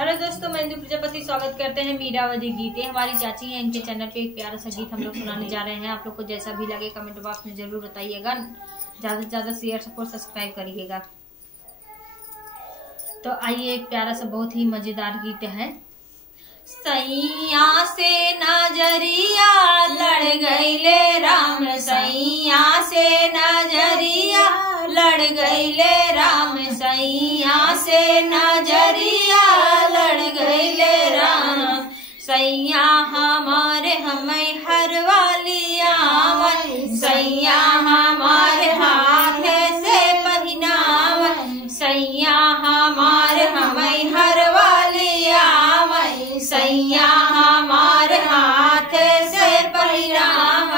Hello दोस्तों, मैं इंदु प्रजापति स्वागत करते हैं मीरावती गीते। हमारी चाची हैं, इनके चैनल पे एक प्यारा सा गीत हम लोग सुनाने जा रहे हैं। आप लोग को जैसा भी लगे कमेंट बॉक्स में जरूर बताइएगा। ज्यादा से ज्यादा शेयर सपोर्ट सब्सक्राइब करिएगा। तो आइए, एक प्यारा सा बहुत ही मजेदार गीत है। सैया से नजरिया लड़ गईले राम, सैया से नजरिया लड़ गईले राम, सैया से नजरिया लड़ गईले राम। सैया हमारे हमें हर वालिया, सैया हमारे हाथ से पहनाव, सैया हमारे हमें हर वालिया, सैया हमारे हाथ से पहनाव।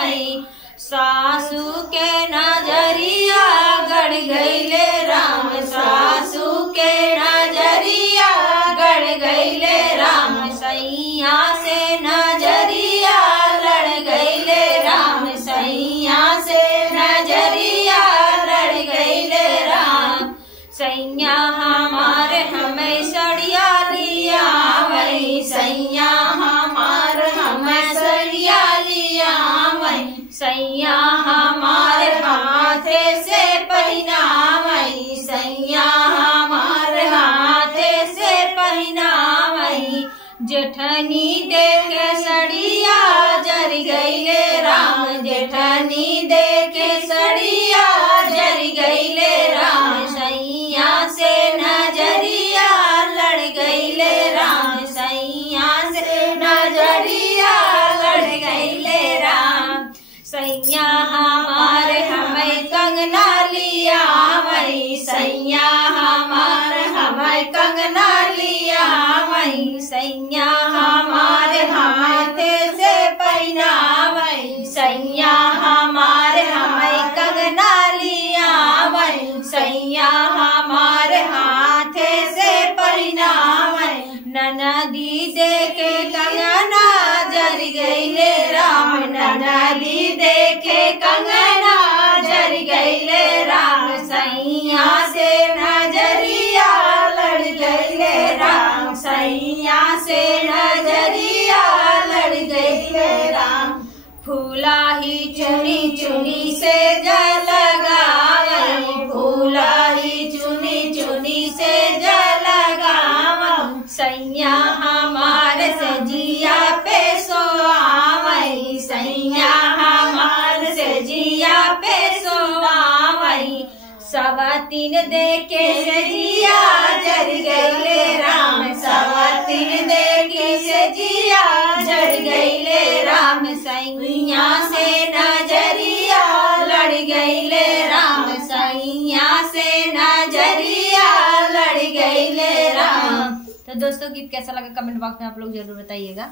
सासू के नजरिया गड़ गईले राम, सासू के नजरिया गड़ गईले राम, सैया से नजरिया लड़ गईले राम, सैया से नजरिया लड़ गईले राम। सैया हमारे हमें सड़िया लिया, वही सैया हमारे हमें सड़िया लिया, वही सैया हमारे हाथ से पहनावई, सैया हमारे हाथ से पहनावई। जेठनी देखे सड़िया जर गईले राम, जेठनी देखे सड़िया जर गईले राम, सैया से नजरिया लड़ गईले राम, सैया से नजरिया लड़ गईले राम। सैया हमारे हमें कंगना लिया, वही सैया हमारे हमें कंगना लिया, वही सैया हमारे हाथ से पहनावई, सैया हमारे हमें कंगना लिया, वही सैया हमारे हाथ से पहनावई। ननदी देखे कंगना जर गईले राम, ननदी देखे कंगना जर गईले राम, सैया से नजरिया लड़ गईले राम, सैया से नजरिया लड़ गईले राम। फूला ही चुनी चुनी से जल लगावई, फूला ही चुनी चुनी से जल लगावई। सैया हमारे सजिया पे सोआवई, सैया हमारे सजिया पे सोआवई। सवातीन देखे सजिया जर गईले राम, सवातीन देखे सजिया जर गईले राम, सैया से नजरिया लड़ गईले राम, सैया से नजरिया लड़ गईले राम। तो दोस्तों, गीत कैसा लगा कमेंट बॉक्स में आप लोग जरूर बताइएगा।